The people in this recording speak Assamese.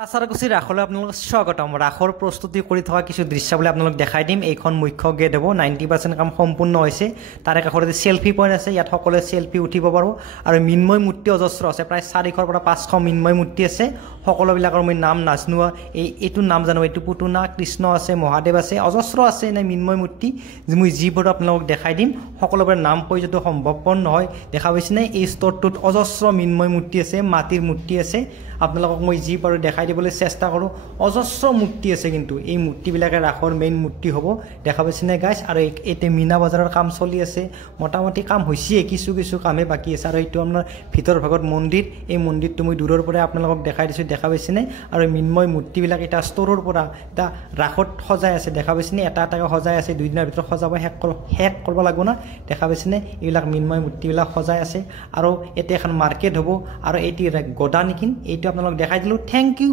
কাছাৰকুছি ৰাসলৈ আপোনালোকক স্বাগতম। ৰাসৰ প্ৰস্তুতি কৰি থকা কিছু দৃশ্যাৱলী আপোনালোক দেখাই দিম। এইখন মুখ্য গেট হ'ব। 90% কাম সম্পূৰ্ণ হৈছে। তাৰে কাষতে চেল্ফি পইণ্ট আছে, ইয়াত সকলোৱে চেল্ফি উঠিব পাৰোঁ। আৰু মৃন্ময় মূৰ্তি অজস্ৰ আছে, প্ৰায় 400 পৰা 500 মৃন্ময় মূৰ্তি আছে। সকলোবিলাকৰ মই নাম নাজানো, এইটো নাম জানো, এইটো পুতুনা, কৃষ্ণ আছে, মহাদেৱ আছে, অজস্ৰ আছে এনে মৃন্ময় মূৰ্তি। মই যিবোৰ আপোনালোকক দেখাই দিম সকলোবোৰৰ নাম কৈ যদি সম্ভৱপৰ নহয়। দেখা পাইছেনে এই ষ্টৰটোত অজস্ৰ মৃন্ময় মূৰ্তি আছে, মাটিৰ মূৰ্তি আছে। আপোনালোকক মই যি পাৰোঁ দেখাই দিবলৈ চেষ্টা কৰোঁ। অজস্ৰ মূৰ্তি আছে, কিন্তু এই মূৰ্তিবিলাকে ৰাসৰ মেইন মূৰ্তি হ'ব। দেখা পাইছেনে গাইছ? আৰু এতিয়া মীনা বজাৰৰ কাম চলি আছে, মোটামুটি কাম হৈছে, কিছু কিছু কামে বাকী আছে। আৰু এইটো আপোনাৰ ভিতৰ ভাগত মন্দিৰ, এই মন্দিৰটো মই দূৰৰ পৰাই আপোনালোকক দেখাই দিছোঁ। দেখা পাইছেনে? আৰু মৃন্ময় মূৰ্তিবিলাক এটা ষ্টৰৰ পৰা এটা ৰাসত সজাই আছে। দেখা পাইছেনে? এটা এটাকৈ সজাই আছে, 2 দিনৰ ভিতৰত সজাব শেষ কৰিব লাগিব না। দেখা পাইছেনে? এইবিলাক মৃন্ময় মূৰ্তিবিলাক সজাই আছে। আৰু এতিয়া এখন মাৰ্কেট হ'ব। আৰু এইটো গদা নেকি, এইটো আপোনালোক দেখাই দিলোঁ। Thank U.